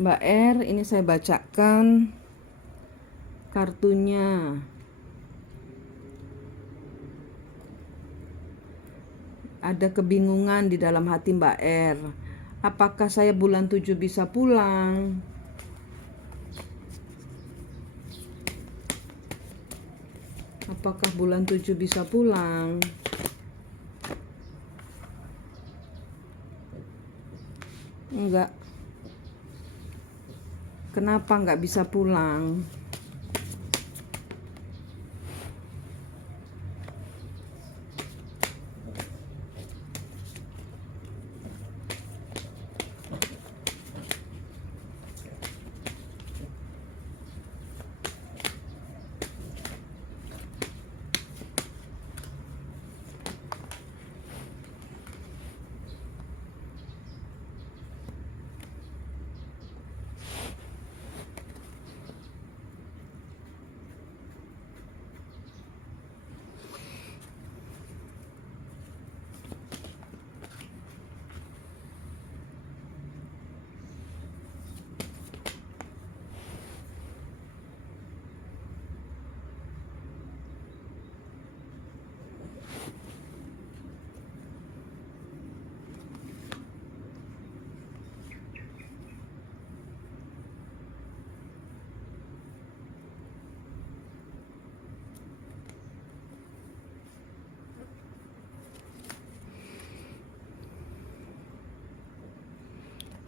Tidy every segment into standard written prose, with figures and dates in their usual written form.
Mbak R, ini saya bacakan kartunya. Ada kebingungan di dalam hati Mbak R. Apakah saya bulan 7 bisa pulang? Apakah bulan 7 bisa pulang? Enggak. Kenapa enggak bisa pulang?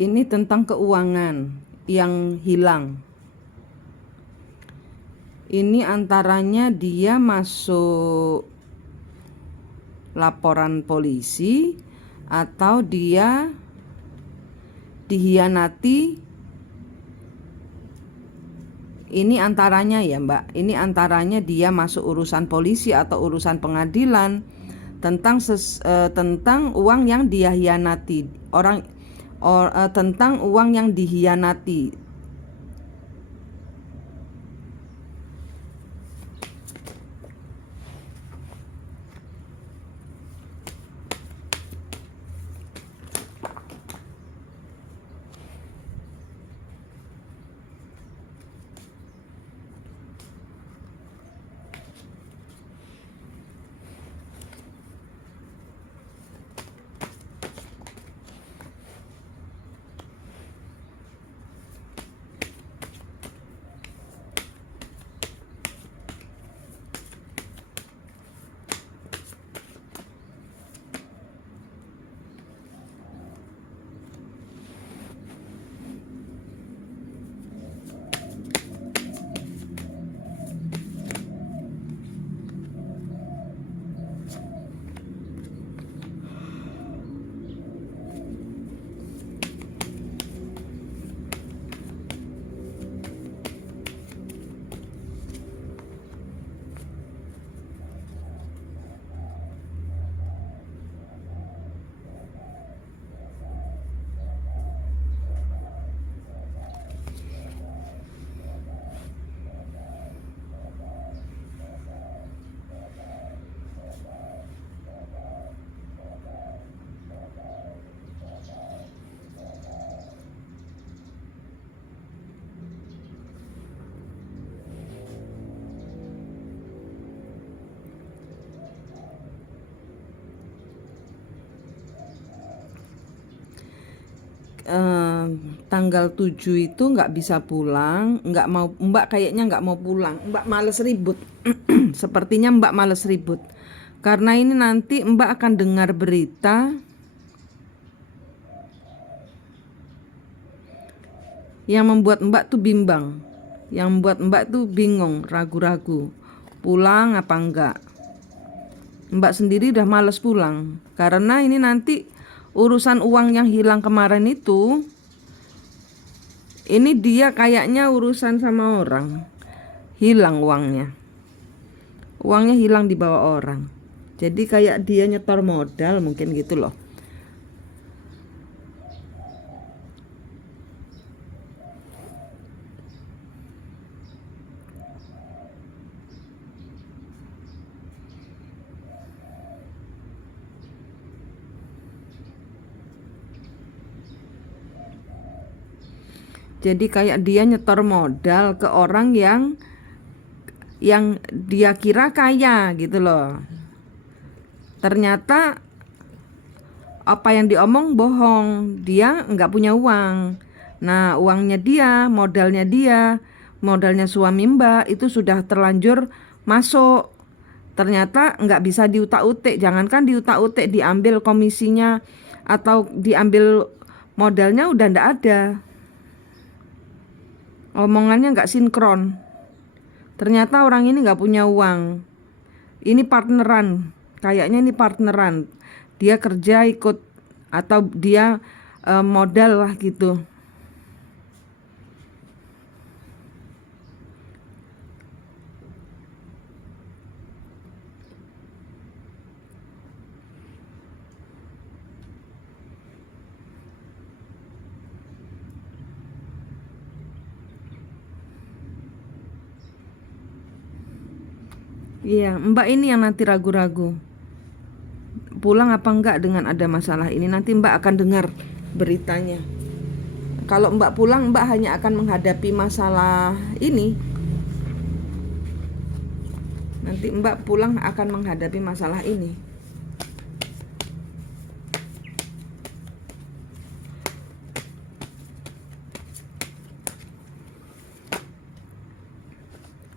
Ini tentang keuangan yang hilang. Ini antaranya dia masuk laporan polisi atau dia dihianati. Ini antaranya ya Mbak, ini antaranya dia masuk urusan polisi atau urusan pengadilan tentang uang yang dia hianati, tentang uang yang dihianati. Tanggal 7 itu nggak bisa pulang, nggak mau, Mbak kayaknya nggak mau pulang, Mbak males ribut. Sepertinya Mbak males ribut, karena ini nanti Mbak akan dengar berita yang membuat Mbak tuh bimbang, yang membuat Mbak tuh bingung, ragu-ragu, pulang apa enggak. Mbak sendiri udah males pulang, karena ini nanti urusan uang yang hilang kemarin itu, ini dia kayaknya urusan sama orang, hilang uangnya. Uangnya hilang di bawah orang. Jadi kayak dia nyetor modal mungkin gitu loh. Jadi kayak dia nyetor modal ke orang yang dia kira kaya gitu loh. Ternyata apa yang diomong bohong, dia nggak punya uang. Nah, uangnya dia, modalnya suami Mbak itu sudah terlanjur masuk. Ternyata nggak bisa diutak-utik, jangankan diutak-utik, diambil komisinya atau diambil modalnya udah nggak ada. Omongannya nggak sinkron. Ternyata orang ini nggak punya uang. Ini partneran, kayaknya ini partneran. Dia kerja ikut atau dia modal lah gitu. Iya, Mbak ini yang nanti ragu-ragu. Pulang apa enggak dengan ada masalah ini. Nanti Mbak akan dengar beritanya. Kalau Mbak pulang, Mbak hanya akan menghadapi masalah ini. Nanti Mbak pulang akan menghadapi masalah ini.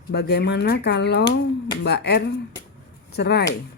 Bagaimana kalau Mbak R cerai?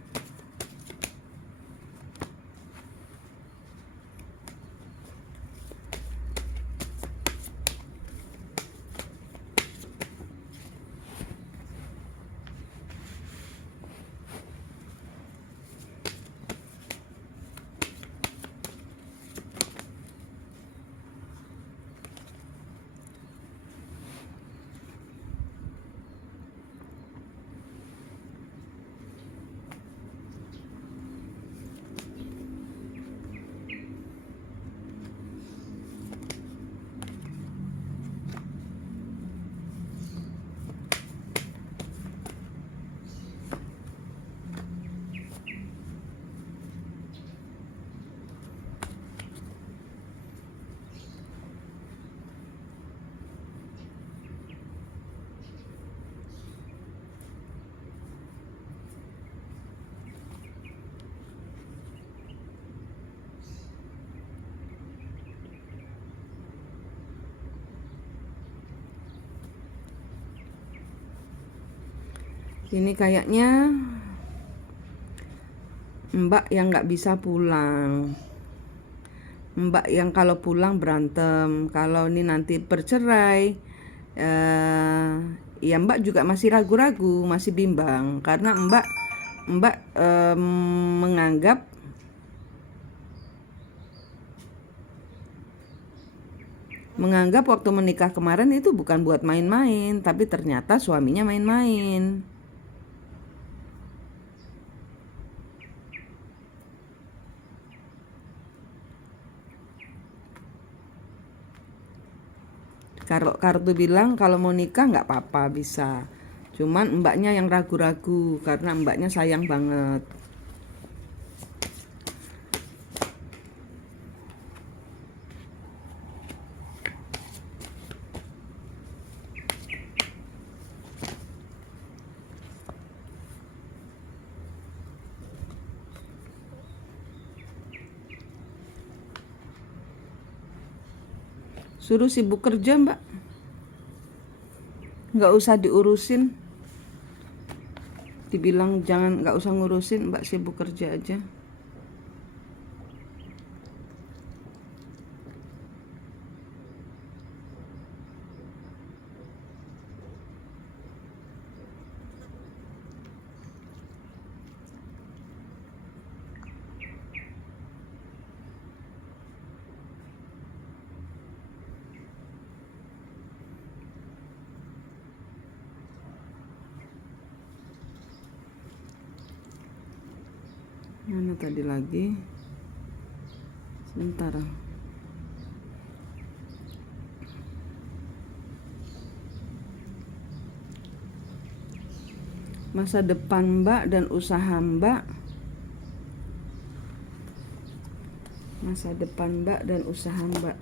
Ini kayaknya Mbak yang nggak bisa pulang. Mbak yang kalau pulang berantem. Kalau ini nanti bercerai, ya Mbak juga masih ragu-ragu, masih bimbang karena Mbak menganggap waktu menikah kemarin itu bukan buat main-main, tapi ternyata suaminya main-main. Kalau kartu bilang kalau mau nikah nggak apa-apa bisa. Cuman mbaknya yang ragu-ragu karena mbaknya sayang banget. Suruh sibuk kerja Mbak, nggak usah diurusin. Dibilang jangan, nggak usah ngurusin, Mbak sibuk kerja aja. Mana tadi lagi? Sebentar. Masa depan Mbak dan usaha Mbak. Masa depan Mbak dan usaha Mbak.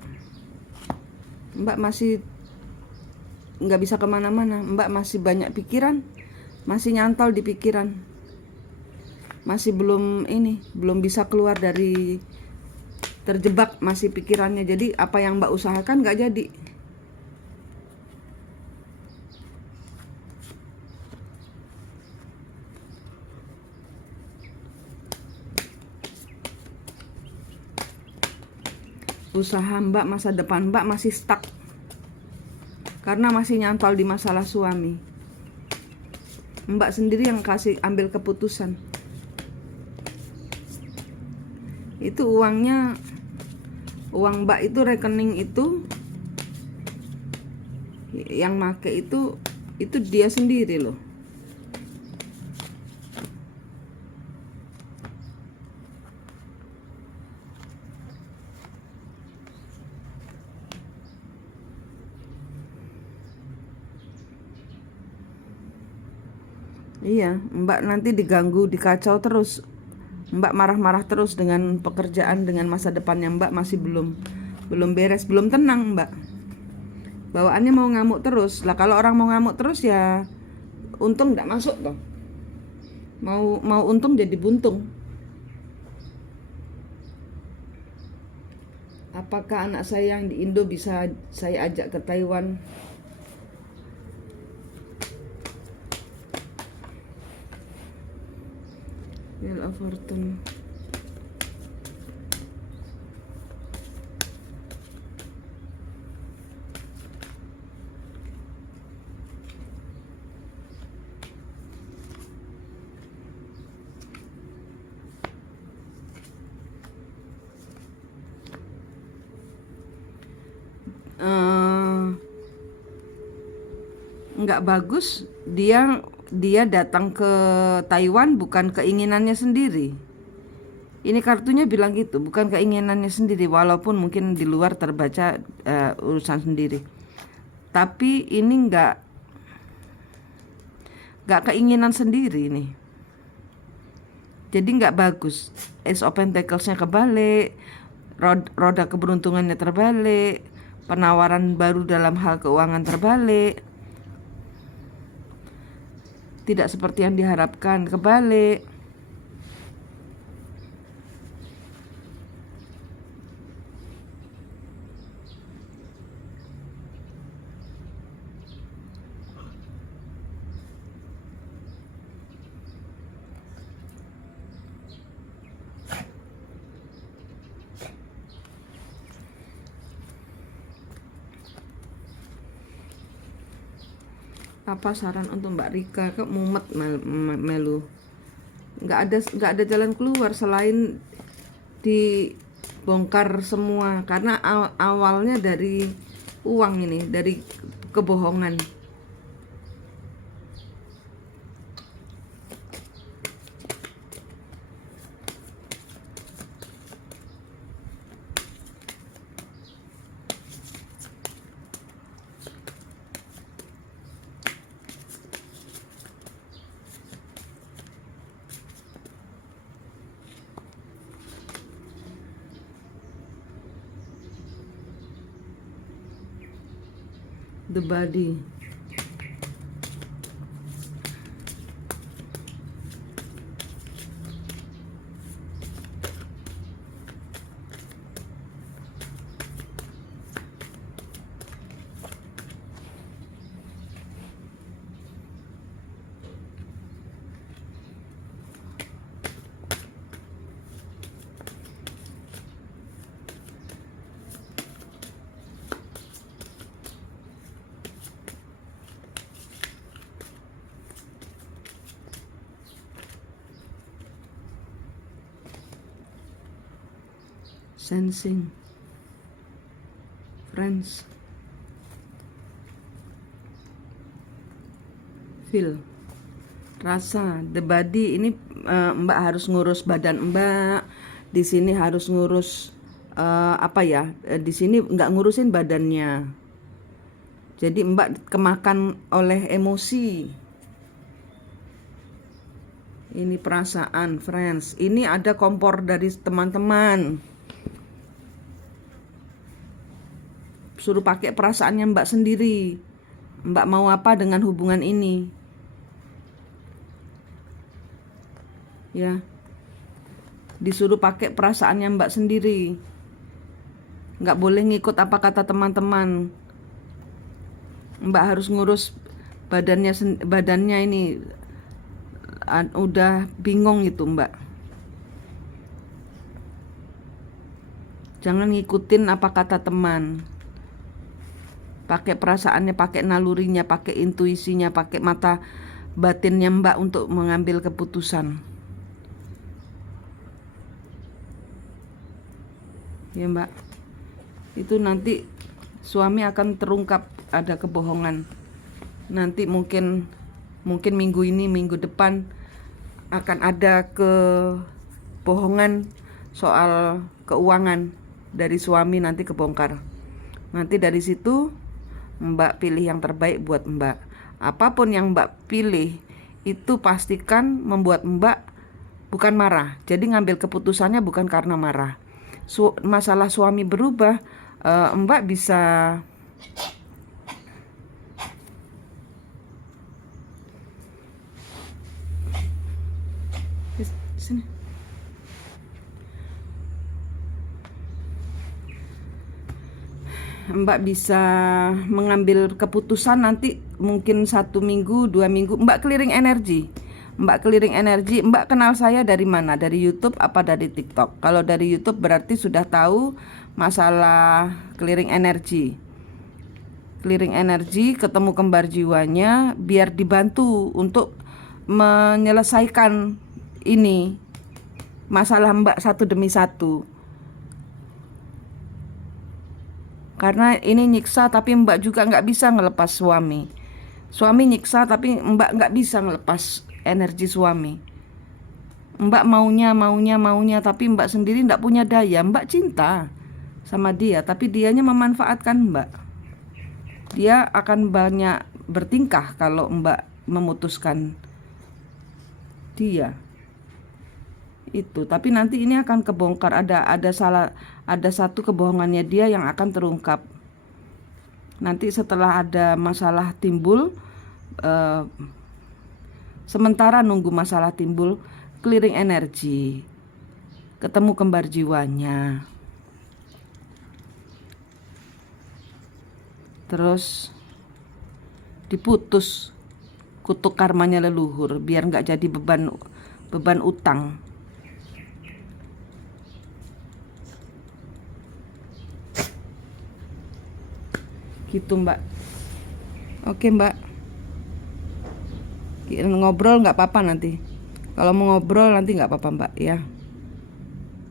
Mbak masih nggak bisa kemana-mana. Mbak masih banyak pikiran, masih nyantol di pikiran, masih belum bisa keluar dari terjebak masih pikirannya. Jadi apa yang Mbak usahakan nggak jadi. Usaha Mbak, masa depan Mbak masih stuck karena masih nyantol di masalah suami. Mbak sendiri yang ambil keputusan. Itu uangnya, uang Mbak itu, rekening itu yang make itu dia sendiri loh. Iya, Mbak nanti diganggu, dikacau terus. Mbak marah-marah terus dengan pekerjaan, dengan masa depannya Mbak masih belum beres, belum tenang Mbak. Bawaannya mau ngamuk terus. Lah kalau orang mau ngamuk terus ya untung nggak masuk toh. Mau untung jadi buntung. Apakah anak saya yang di Indo bisa saya ajak ke Taiwan? Wheel of Fortune. Nggak bagus dia datang ke Taiwan bukan keinginannya sendiri. Ini kartunya bilang gitu, bukan keinginannya sendiri, walaupun mungkin di luar terbaca urusan sendiri. Tapi ini nggak keinginan sendiri nih. Jadi nggak bagus. Ace of Pentacles-nya kebalik, roda keberuntungannya terbalik, penawaran baru dalam hal keuangan terbalik. Tidak seperti yang diharapkan, kebalik. Apa saran untuk Mbak Rika? Kok mumet melu? Nggak ada jalan keluar selain dibongkar semua, karena awalnya dari uang ini, dari kebohongan. The Body. Sensing, Friends, Feel, Rasa. The Body ini Mbak harus ngurus badan Mbak. Di sini harus ngurus di sini nggak ngurusin badannya. Jadi Mbak kemakan oleh emosi. Ini perasaan, Friends. Ini ada kompor dari teman-teman. suruh pakai perasaannya Mbak sendiri. Mbak mau apa dengan hubungan ini? Ya, disuruh pakai perasaannya Mbak sendiri. Nggak boleh ngikut apa kata teman-teman. Mbak harus ngurus badannya ini. Udah bingung itu Mbak. Jangan ngikutin apa kata teman. Pakai perasaannya, pakai nalurinya, pakai intuisinya, pakai mata batinnya Mbak untuk mengambil keputusan. Ya Mbak, itu nanti suami akan terungkap ada kebohongan. Nanti mungkin minggu ini, minggu depan akan ada kebohongan soal keuangan dari suami, nanti kebongkar. Nanti dari situ Mbak pilih yang terbaik buat Mbak. Apapun yang Mbak pilih itu pastikan membuat Mbak bukan marah. Jadi ngambil keputusannya bukan karena marah. Masalah suami berubah, Mbak bisa sini. Mbak bisa mengambil keputusan nanti mungkin 1 minggu, 2 minggu. Mbak clearing energi. Mbak kenal saya dari mana? Dari YouTube apa dari TikTok? Kalau dari YouTube berarti sudah tahu masalah clearing energi. Ketemu kembar jiwanya biar dibantu untuk menyelesaikan ini masalah Mbak satu demi satu. Karena ini nyiksa tapi Mbak juga nggak bisa ngelepas suami. Suami nyiksa tapi Mbak nggak bisa ngelepas energi suami. Mbak maunya tapi Mbak sendiri nggak punya daya. Mbak cinta sama dia tapi dianya memanfaatkan Mbak. Dia akan banyak bertingkah kalau Mbak memutuskan dia. Itu, tapi nanti ini akan kebongkar. Ada satu kebohongannya dia yang akan terungkap. Nanti setelah ada masalah timbul, sementara nunggu masalah timbul, clearing energi, ketemu kembar jiwanya, terus diputus kutuk karmanya leluhur biar nggak jadi beban utang. Gitu Mbak. Oke Mbak, ngobrol nggak apa-apa nanti. Kalau mau ngobrol nanti nggak apa-apa Mbak ya.